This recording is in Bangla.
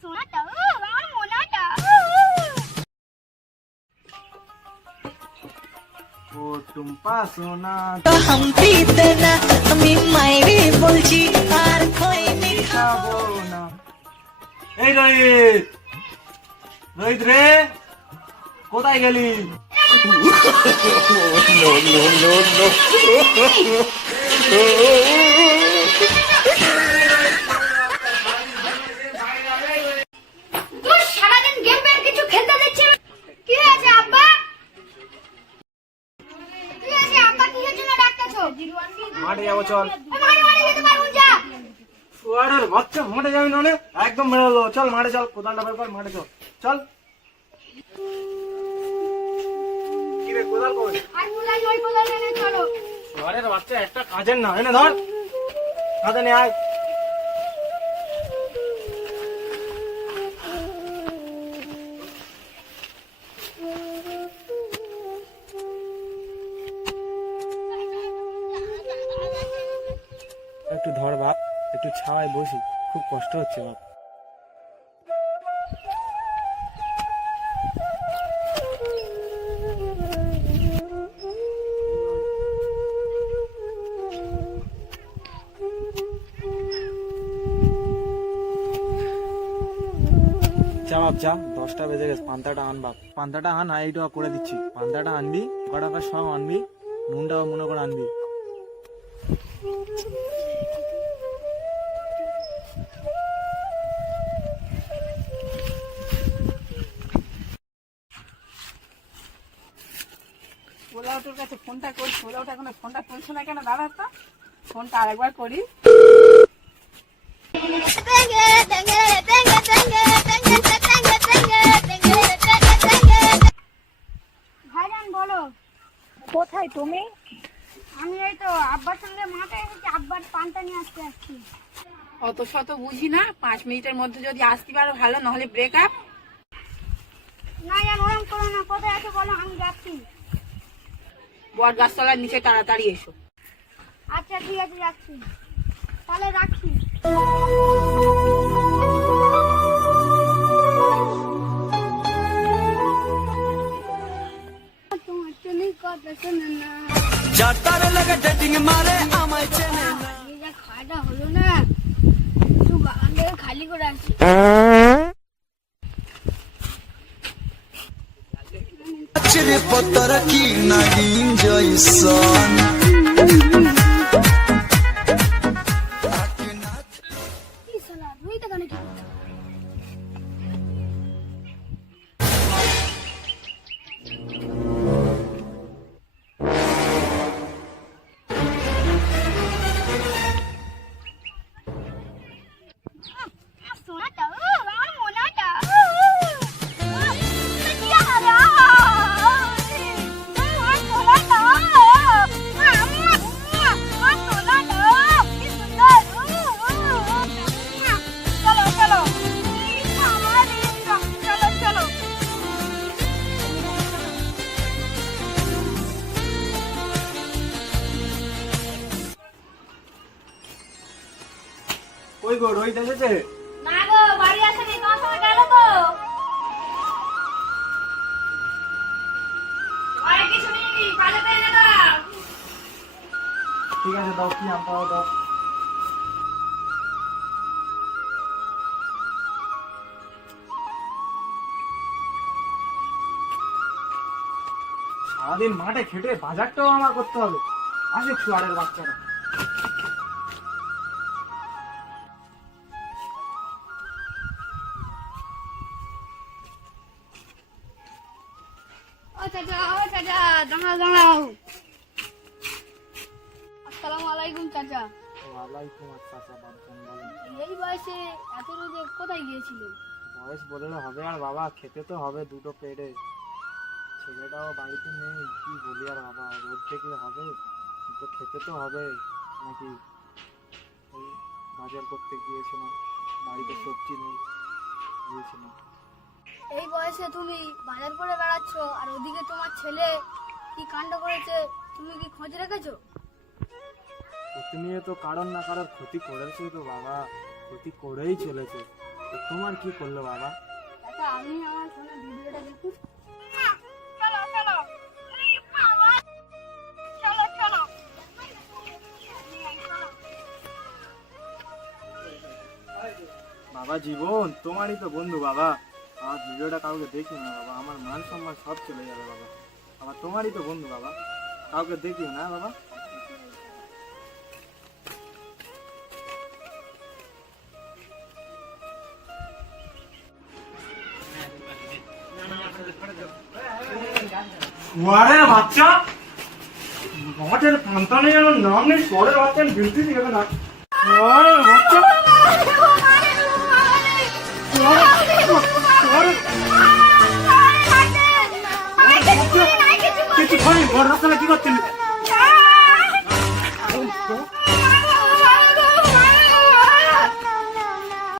সোনাটা আমার মোনাটা ও টুম্পা সোনা हम पीते ना আমি মাইরে বলছি আর খইনি খাবো না। এই রোহিত, রোহিত রে, কোথায় গেলি? তুই সারাদিন গেম পেয়ে কিছু খেলতে দিচ্ছি না। কি হয়েছে আব্বা? কি হয়েছে আব্বা, কিসের জন্য ডাকতেছো? মাঠে যাবো চল। মাঠে মাঠে যেতে পারবো যা। শুয়ারের বাচ্চা, মাঠে যাবি না? একদম মেরে দেবো। চল মাঠে চল, কোদালটা বের কর, মাঠে চল। চল। কি রে, কোদাল কই? আর মুলাই ওই কোলাই এনে চলো। শুয়ারের বাচ্চা একটা কাজের না, এনে ধর, হাতে নিয়ে আয়। একটু ধর বাপ, একটু ছাওয়ায় বসি, খুব কষ্ট হচ্ছে বাপ। যা বাপ যা, 10টা বেজে গেছে, পান্তাটা আন বাপ, পান্তাটা আন, এইটা করে দিচ্ছি, পান্তাটা আনবি, কটাকা সব আনবি, নুনটাও মনে করে আনবি। ওলাও তোর কাছে ফোনটা করছি, ওলাওটা এখন ফোনটা তুলছে না কেন দাদা? তো ফোনটা আরেকবার করি। ভাইজান বলো। কোথায় তুমি? আমি এই তো আব্বার সঙ্গে মাঠে এসেছি, আব্বার পান্তা নিয়ে আসতে আসছি। অত শত বুঝি না, 5 মিনিটের মধ্যে যদি আসতে পারো ভালো, নাহলে ব্রেকআপ। না জান, ওরম করো না, কোথায় আছো বলো, আমি যাচ্ছি। বট গাছতলার নিচে তাড়াতাড়ি এসো। আচ্ছা ঠিক আছে, যাচ্ছি, তাহলে রাখছি। তোমার জন্যই কথা শোনে না, যাতার লাগে ডেটিং মারে আমায় চেনে না এই যা খাওয়াটা হলো না, একটু বাগান থেকে খালি করে আসি। চিরে পতর কি নাগিন জয়সন কি শালা, রুইটা কেন কি করছে? সোনাটা আমার মোনাটা চলো চলো, চলো চলো। ওই গো, রোহিত এসেছে? না গো, বাড়ি আসেনি, তোমার সঙ্গে গেল তো। আরে কিছু নেই, বাজাতে এনে দাও। ঠিক আছে, দাও, কি আনতে হবে দাও। সারাদিন মাঠে খেটে বাজারটাও আমার করতে হবে, আসে শুয়ারের বাচ্চারা। ও চাচা, দাঁড়াও দাঁড়াও। আসসালামু আলাইকুম চাচা। ওয়ালাইকুম আসসালাম, বাবজান বলেন। এই বয়সে এত রোদে কোথায় গিয়েছিলেন? বয়স বদলে হবে আর বাবা, খেতে তো হবে দুটো পেটে, ছেলেটাও বাড়িতে নেই, কি বলি আর বাবা, রোদ থেকে হবে তো, খেতে তো হবে নাকি। ওই বাজার করতে গিয়েছিলাম, বাড়িতে সবজি নেই, গিয়েছিলাম। এই বয়সে তুমি বাজার করে বেড়াচ্ছ, আর ওদিকে তোমার ছেলে কি কাণ্ড করেছে, তুমি কি খোঁজ রেখেছো? প্রতিনিয়ত কারণ না কারোর ক্ষতি করেছে তো বাবা, ক্ষতি করেই চলেছে। তো তোমার কি করলো বাবা? চাচা আমি আমার ফোনে ভিডিওটা দেখি। বাবা জীবন তোমারই তো বন্ধু বাবা, আমার ভিডিওটা কাউকে দেখিও না বাবা, আমার মান সম্মান সব চলে যাবে বাবা। বাবা তোমারই তো বন্ধু বাবা, কাউকে দেখিও না বাবা। ওয়ারে বাচ্চা আমাদের সন্তানের যেন নাম নেই, পরের বাচ্চা বিলতি দিবে না। ওয়ারে বাচ্চা